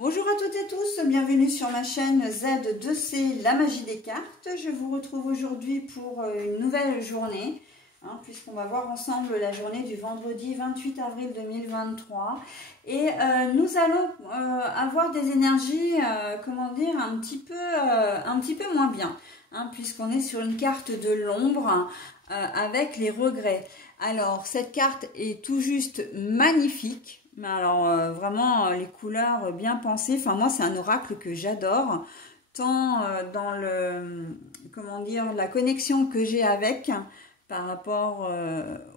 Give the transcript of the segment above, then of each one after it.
Bonjour à toutes et tous, bienvenue sur ma chaîne Z2C, la magie des cartes. Je vous retrouve aujourd'hui pour une nouvelle journée, puisqu'on va voir ensemble la journée du vendredi 28 avril 2023. Et nous allons avoir des énergies, comment dire, un petit peu moins bien, puisqu'on est sur une carte de l'ombre avec les regrets. Alors, cette carte est tout juste magnifique. Mais alors vraiment les couleurs bien pensées. Enfin moi c'est un oracle que j'adore, tant dans le la connexion que j'ai avec par rapport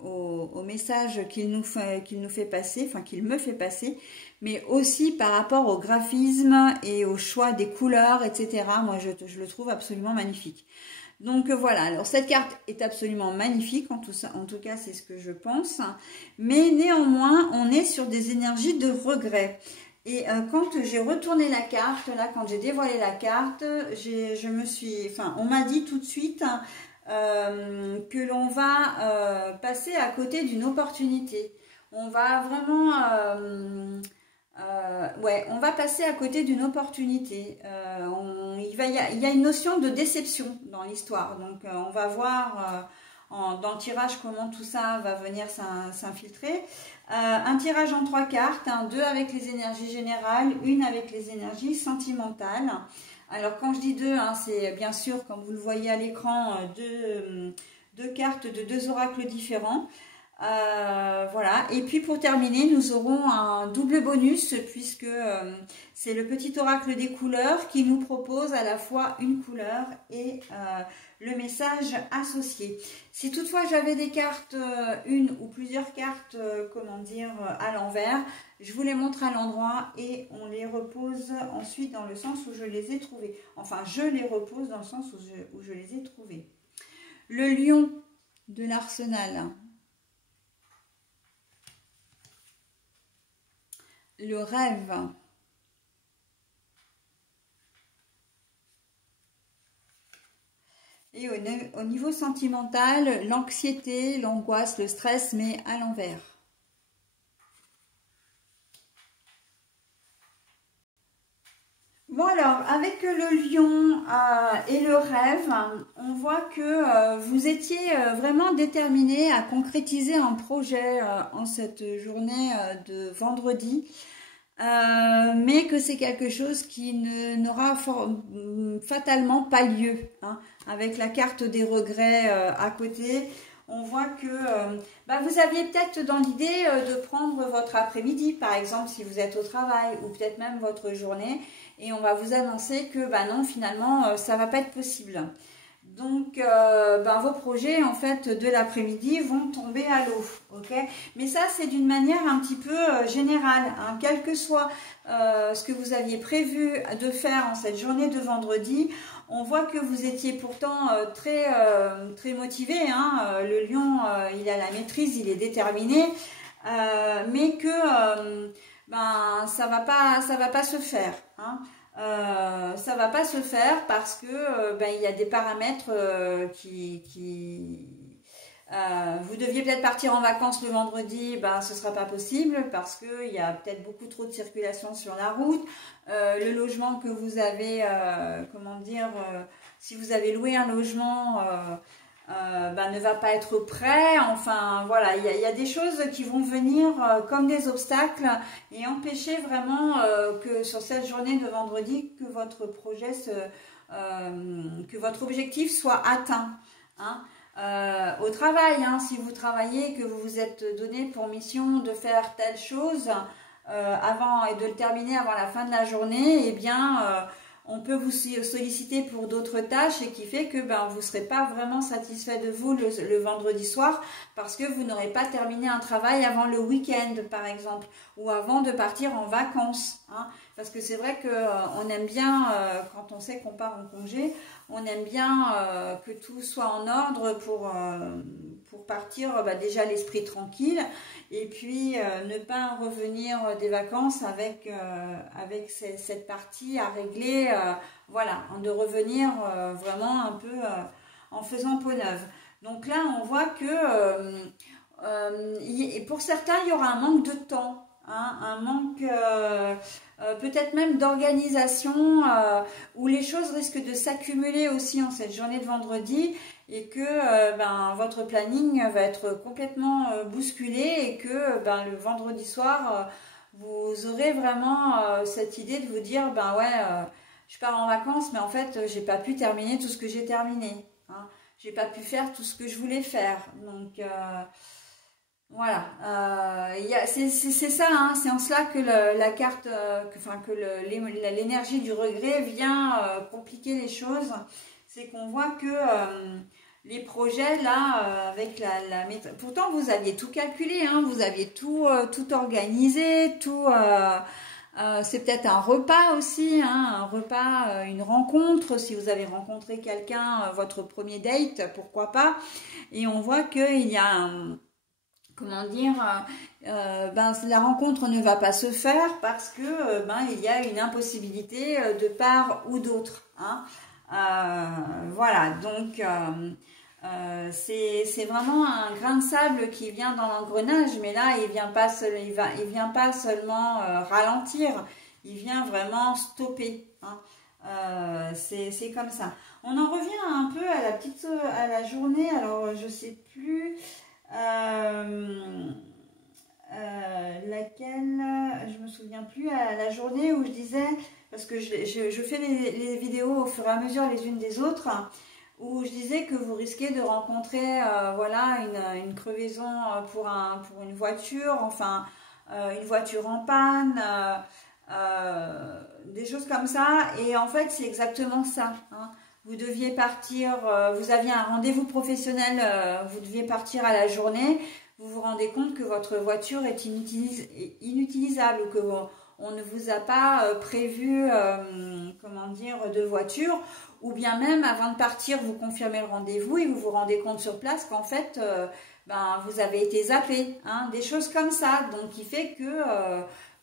au message qu'il nous fait passer, enfin qu'il me fait passer, mais aussi par rapport au graphisme et au choix des couleurs, etc. Moi je le trouve absolument magnifique. Donc voilà, alors cette carte est absolument magnifique, en tout cas c'est ce que je pense, mais néanmoins on est sur des énergies de regret. Et quand j'ai retourné la carte, là quand j'ai dévoilé la carte, on m'a dit tout de suite que l'on va passer à côté d'une opportunité. On va vraiment... on va passer à côté d'une opportunité. Il y a une notion de déception dans l'histoire. Donc, on va voir dans le tirage comment tout ça va venir s'infiltrer. Un tirage en 3 cartes, 2 avec les énergies générales, 1 avec les énergies sentimentales. Alors, quand je dis 2, c'est bien sûr, comme vous le voyez à l'écran, deux cartes de 2 oracles différents. Voilà, et puis pour terminer nous aurons un double bonus puisque c'est le petit oracle des couleurs qui nous propose à la fois une couleur et le message associé. Si toutefois j'avais des cartes, une ou plusieurs cartes, à l'envers, je vous les montre à l'endroit et on les repose ensuite dans le sens où je les ai trouvées. Enfin, je les repose dans le sens où je les ai trouvées. Le lion de l'arsenal. Le rêve. Et au niveau sentimental, l'anxiété, l'angoisse, le stress, mais à l'envers. Bon alors, avec le lion et le rêve, on voit que vous étiez vraiment déterminé à concrétiser un projet en cette journée de vendredi. Mais que c'est quelque chose qui n'aura fatalement pas lieu. Avec la carte des regrets à côté, on voit que vous aviez peut-être dans l'idée de prendre votre après-midi, par exemple, si vous êtes au travail, ou peut-être même votre journée, et on va vous annoncer que non, finalement, ça va pas être possible. Donc, vos projets, en fait, de l'après-midi vont tomber à l'eau, ok? Mais ça, c'est d'une manière un petit peu générale, quel que soit ce que vous aviez prévu de faire en cette journée de vendredi. On voit que vous étiez pourtant très motivé, le lion, il a la maîtrise, il est déterminé, mais que ça va pas se faire, ça va pas se faire parce que il y a des paramètres vous deviez peut-être partir en vacances le vendredi, ce sera pas possible parce que il y a peut-être beaucoup trop de circulation sur la route. Le logement que vous avez, si vous avez loué un logement, ne va pas être prêt. Enfin voilà, il y a des choses qui vont venir comme des obstacles et empêcher vraiment que sur cette journée de vendredi que votre projet que votre objectif soit atteint. Au travail, si vous travaillez, que vous vous êtes donné pour mission de faire telle chose avant et de le terminer avant la fin de la journée, eh bien on peut vous solliciter pour d'autres tâches et qui fait que vous ne serez pas vraiment satisfait de vous le vendredi soir parce que vous n'aurez pas terminé un travail avant le week-end par exemple ou avant de partir en vacances. Parce que c'est vrai qu'on aime bien, quand on sait qu'on part en congé, on aime bien que tout soit en ordre pour partir déjà l'esprit tranquille et puis ne pas revenir des vacances avec cette partie à régler, voilà, de revenir vraiment un peu en faisant peau neuve. Donc là on voit que pour certains il y aura un manque de temps. Un manque peut-être même d'organisation, où les choses risquent de s'accumuler aussi en cette journée de vendredi et que votre planning va être complètement bousculé et que le vendredi soir, vous aurez vraiment cette idée de vous dire, je pars en vacances, mais en fait, j'ai pas pu terminer tout ce que j'ai terminé. Hein. J'ai pas pu faire tout ce que je voulais faire. Donc, voilà. C'est ça, hein, c'est en cela que la carte, que l'énergie du regret vient compliquer les choses. C'est qu'on voit que les projets, là, avec la méthode... Pourtant, vous aviez tout calculé, hein, vous aviez tout organisé, tout... c'est peut-être un repas aussi, hein, un repas, une rencontre, si vous avez rencontré quelqu'un, votre premier date, pourquoi pas. Et on voit qu'il y a comment dire, la rencontre ne va pas se faire parce que il y a une impossibilité de part ou d'autre. Hein. Voilà, donc c'est vraiment un grain de sable qui vient dans l'engrenage, mais là il vient pas seulement ralentir, il vient vraiment stopper. Hein. C'est comme ça. On en revient un peu à la journée. Alors je sais plus laquelle, je me souviens plus, à la journée où je disais, parce que je fais les vidéos au fur et à mesure les unes des autres, où je disais que vous risquez de rencontrer une crevaison pour une voiture, enfin une voiture en panne, des choses comme ça. Et en fait c'est exactement ça, hein. Vous deviez partir, vous aviez un rendez-vous professionnel, vous deviez partir à la journée, vous vous rendez compte que votre voiture est inutilisable ou que on ne vous a pas prévu, comment dire, de voiture, ou bien même avant de partir, vous confirmez le rendez-vous et vous vous rendez compte sur place qu'en fait, vous avez été zappé, hein, des choses comme ça, donc qui fait que,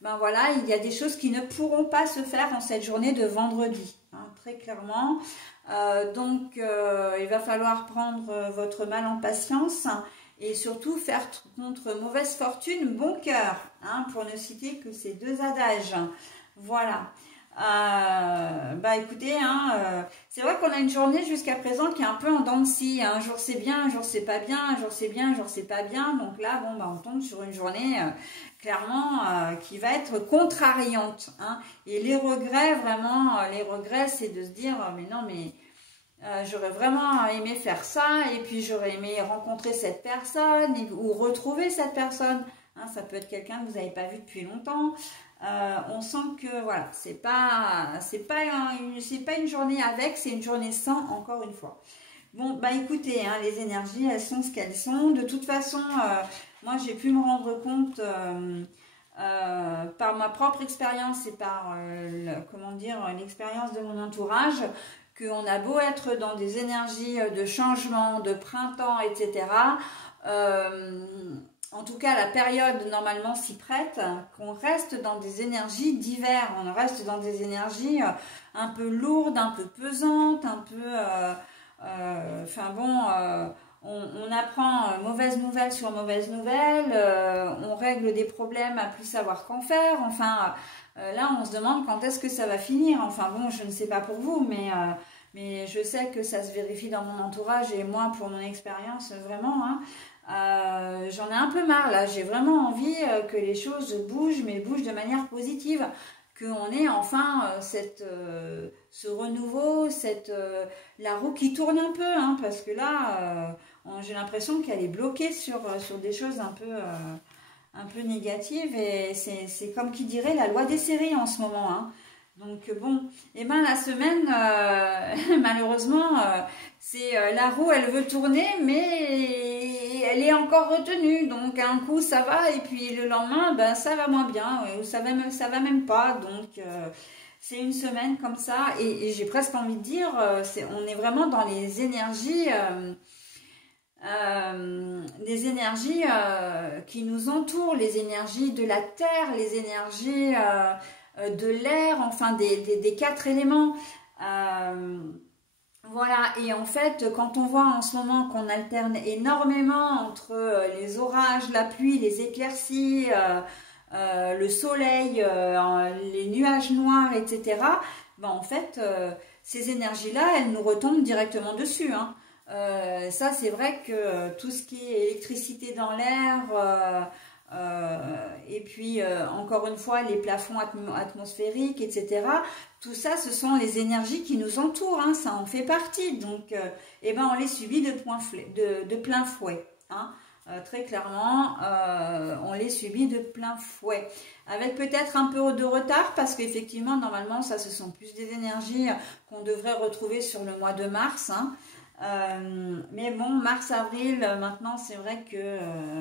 voilà, il y a des choses qui ne pourront pas se faire en cette journée de vendredi, hein, très clairement. Donc, il va falloir prendre votre mal en patience et surtout faire contre mauvaise fortune bon cœur, hein, pour ne citer que ces deux adages. Voilà. Écoutez, hein, c'est vrai qu'on a une journée jusqu'à présent qui est un peu en dents de scie. Un jour c'est bien, un jour c'est pas bien, un jour c'est bien, un jour c'est pas bien. Donc là, on tombe sur une journée clairement qui va être contrariante. Hein. Et les regrets, vraiment, les regrets, c'est de se dire, mais non, mais j'aurais vraiment aimé faire ça, et puis j'aurais aimé rencontrer cette personne, ou retrouver cette personne. Hein, ça peut être quelqu'un que vous n'avez pas vu depuis longtemps. On sent que voilà, c'est pas une journée avec, c'est une journée sans, encore une fois. Bon, écoutez, hein, les énergies, elles sont ce qu'elles sont. De toute façon, moi j'ai pu me rendre compte par ma propre expérience et par l'expérience de mon entourage, qu'on a beau être dans des énergies de changement, de printemps, etc. En tout cas, la période normalement s'y prête, qu'on reste dans des énergies d'hiver, on reste dans des énergies un peu lourdes, un peu pesantes, un peu... on apprend mauvaise nouvelle sur mauvaise nouvelle, on règle des problèmes à plus savoir qu'en faire, enfin... là, on se demande quand est-ce que ça va finir. Enfin bon, je ne sais pas pour vous, mais je sais que ça se vérifie dans mon entourage et moi, pour mon expérience, vraiment, hein, j'en ai un peu marre là. J'ai vraiment envie que les choses bougent, mais bougent de manière positive. Qu'on ait enfin ce renouveau, la roue qui tourne un peu, hein, parce que là, j'ai l'impression qu'elle est bloquée sur des choses un peu négative, et c'est comme qui dirait la loi des séries en ce moment, hein. Donc bon, et la semaine, malheureusement, c'est la roue, elle veut tourner, mais elle est encore retenue. Donc un coup ça va, et puis le lendemain, ça va moins bien, ou ça va même pas. Donc c'est une semaine comme ça, et j'ai presque envie de dire, on est vraiment dans les énergies... les énergies qui nous entourent, les énergies de la terre, les énergies de l'air, enfin des quatre éléments. Voilà, et en fait, quand on voit en ce moment qu'on alterne énormément entre les orages, la pluie, les éclaircies, le soleil, les nuages noirs, etc., ben, en fait, ces énergies-là, elles nous retombent directement dessus, hein. Ça, c'est vrai que tout ce qui est électricité dans l'air, et puis encore une fois les plafonds atmosphériques, etc., tout ça, ce sont les énergies qui nous entourent, hein, ça en fait partie. Donc eh ben, on les subit de plein fouet, hein. Très clairement, on les subit de plein fouet, avec peut-être un peu de retard, parce qu'effectivement, normalement, ça, ce sont plus des énergies qu'on devrait retrouver sur le mois de mars, hein. Mais bon, mars-avril, maintenant, c'est vrai que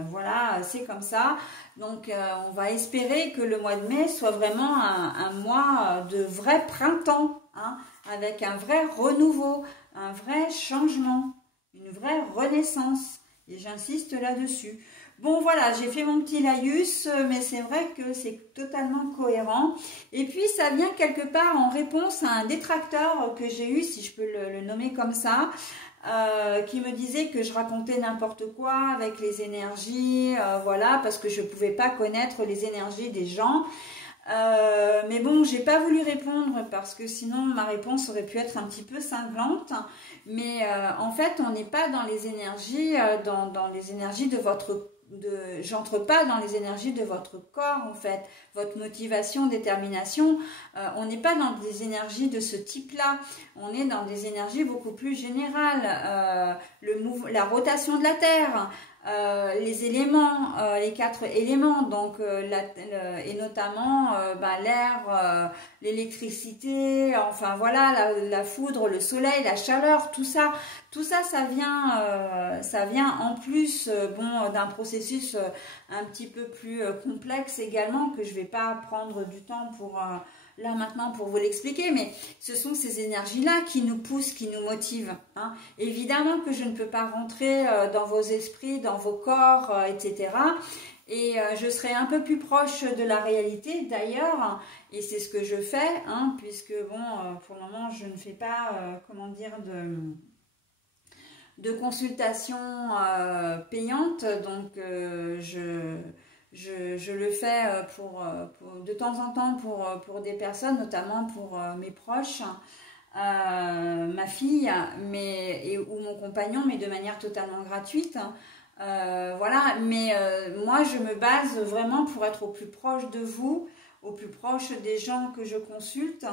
voilà, c'est comme ça. Donc, on va espérer que le mois de mai soit vraiment un mois de vrai printemps, hein, avec un vrai renouveau, un vrai changement, une vraie renaissance. Et j'insiste là-dessus. Bon, voilà, j'ai fait mon petit laïus, mais c'est vrai que c'est totalement cohérent. Et puis, ça vient quelque part en réponse à un détracteur que j'ai eu, si je peux le nommer comme ça, qui me disait que je racontais n'importe quoi avec les énergies, voilà, parce que je ne pouvais pas connaître les énergies des gens. Mais bon, j'ai pas voulu répondre parce que sinon ma réponse aurait pu être un petit peu cinglante. Mais en fait, on n'est pas dans les énergies, dans les énergies de votre... j'entre pas dans les énergies de votre corps, en fait, votre motivation, détermination, on n'est pas dans des énergies de ce type-là, on est dans des énergies beaucoup plus générales, la rotation de la Terre, les éléments, les 4 éléments, donc et notamment l'air, l'électricité, enfin voilà, la foudre, le soleil, la chaleur, tout ça, ça vient en plus bon, d'un processus un petit peu plus complexe également, que je vais pas prendre du temps pour là maintenant pour vous l'expliquer, mais ce sont ces énergies-là qui nous poussent, qui nous motivent, hein. Évidemment que je ne peux pas rentrer dans vos esprits, dans vos corps, etc. Et je serai un peu plus proche de la réalité d'ailleurs, et c'est ce que je fais, hein, puisque bon, pour le moment, je ne fais pas, comment dire, de consultation payante, donc je le fais de temps en temps pour des personnes, notamment pour mes proches, ma fille ou mon compagnon, mais de manière totalement gratuite. Voilà, mais moi je me base vraiment pour être au plus proche de vous, au plus proche des gens que je consulte.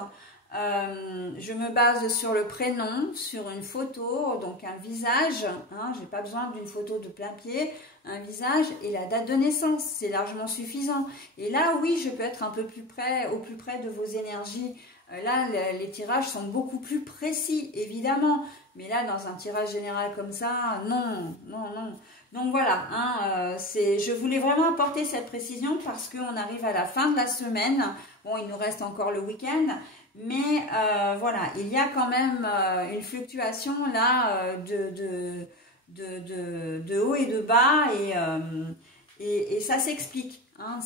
Je me base sur le prénom, sur une photo, donc un visage, hein, j'ai pas besoin d'une photo de plein pied, un visage et la date de naissance, c'est largement suffisant. Et là, oui, je peux être un peu plus près, au plus près de vos énergies. Là, les tirages sont beaucoup plus précis, évidemment. Mais là, dans un tirage général comme ça, non, non, non. Donc voilà, hein, je voulais vraiment apporter cette précision parce qu'on arrive à la fin de la semaine. Bon, il nous reste encore le week-end. Mais voilà, il y a quand même une fluctuation là de haut et de bas, et ça s'explique, hein,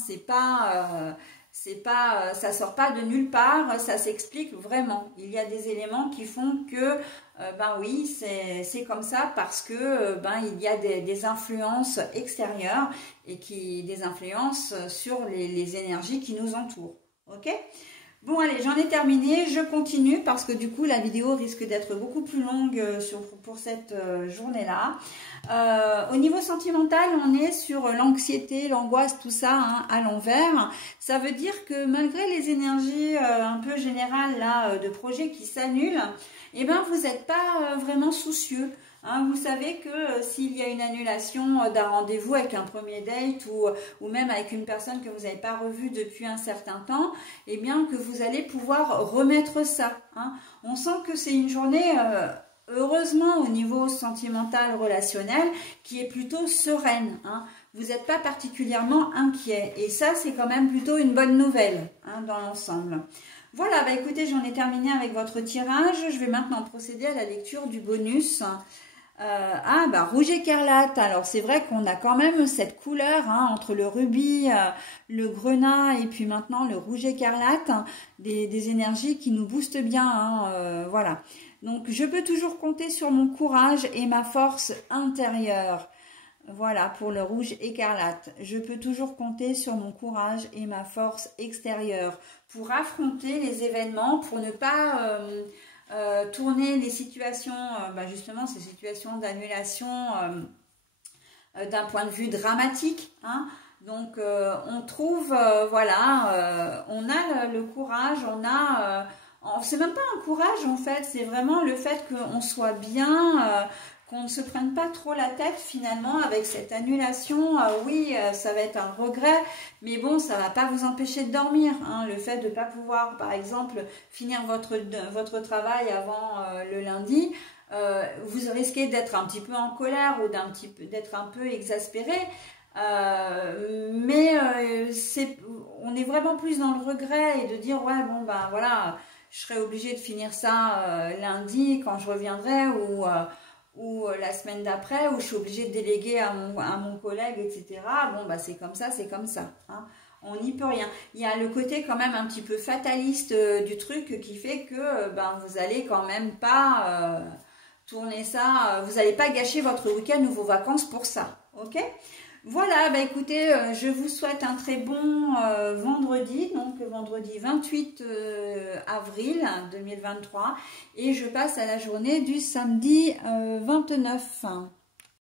ça sort pas de nulle part, ça s'explique vraiment. Il y a des éléments qui font que ben oui, c'est comme ça parce que il y a des influences extérieures et des influences sur les énergies qui nous entourent. Ok ? Bon, allez, j'en ai terminé, je continue parce que du coup la vidéo risque d'être beaucoup plus longue pour cette journée-là. Au niveau sentimental, on est sur l'anxiété, l'angoisse, tout ça, hein, à l'envers. Ça veut dire que malgré les énergies un peu générales là, de projets qui s'annulent, eh ben, vous n'êtes pas vraiment soucieux. Hein, vous savez que s'il y a une annulation d'un rendez-vous avec un premier date ou même avec une personne que vous n'avez pas revue depuis un certain temps, eh bien que vous allez pouvoir remettre ça. Hein. On sent que c'est une journée, heureusement au niveau sentimental, relationnel, qui est plutôt sereine. Hein. Vous n'êtes pas particulièrement inquiet. Et ça, c'est quand même plutôt une bonne nouvelle, hein, dans l'ensemble. Voilà, bah écoutez, j'en ai terminé avec votre tirage. Je vais maintenant procéder à la lecture du bonus. Rouge écarlate. Alors c'est vrai qu'on a quand même cette couleur, hein, entre le rubis, le grenat et puis maintenant le rouge écarlate, hein, des énergies qui nous boostent bien, hein, voilà. Donc je peux toujours compter sur mon courage et ma force intérieure. Voilà, pour le rouge écarlate. Je peux toujours compter sur mon courage et ma force extérieure pour affronter les événements, pour ne pas tourner les situations, justement ces situations d'annulation d'un point de vue dramatique. Hein. Donc on trouve, voilà, on a le courage, on a... c'est même pas un courage en fait, c'est vraiment le fait qu'on soit bien... qu'on ne se prenne pas trop la tête finalement avec cette annulation. Oui, ça va être un regret, mais bon, ça ne va pas vous empêcher de dormir. Hein. Le fait de ne pas pouvoir, par exemple, finir votre travail avant le lundi, vous risquez d'être un petit peu en colère ou d'être un peu exaspéré. On est vraiment plus dans le regret et de dire, ouais, bon, ben voilà, je serai obligée de finir ça lundi quand je reviendrai ou la semaine d'après, où je suis obligée de déléguer à mon collègue, etc. Bon, bah c'est comme ça, hein. On n'y peut rien. Il y a le côté quand même un petit peu fataliste du truc qui fait que vous allez quand même pas tourner ça, vous n'allez pas gâcher votre week-end ou vos vacances pour ça, ok? Voilà, écoutez, je vous souhaite un très bon vendredi, donc vendredi 28 avril 2023, et je passe à la journée du samedi 29.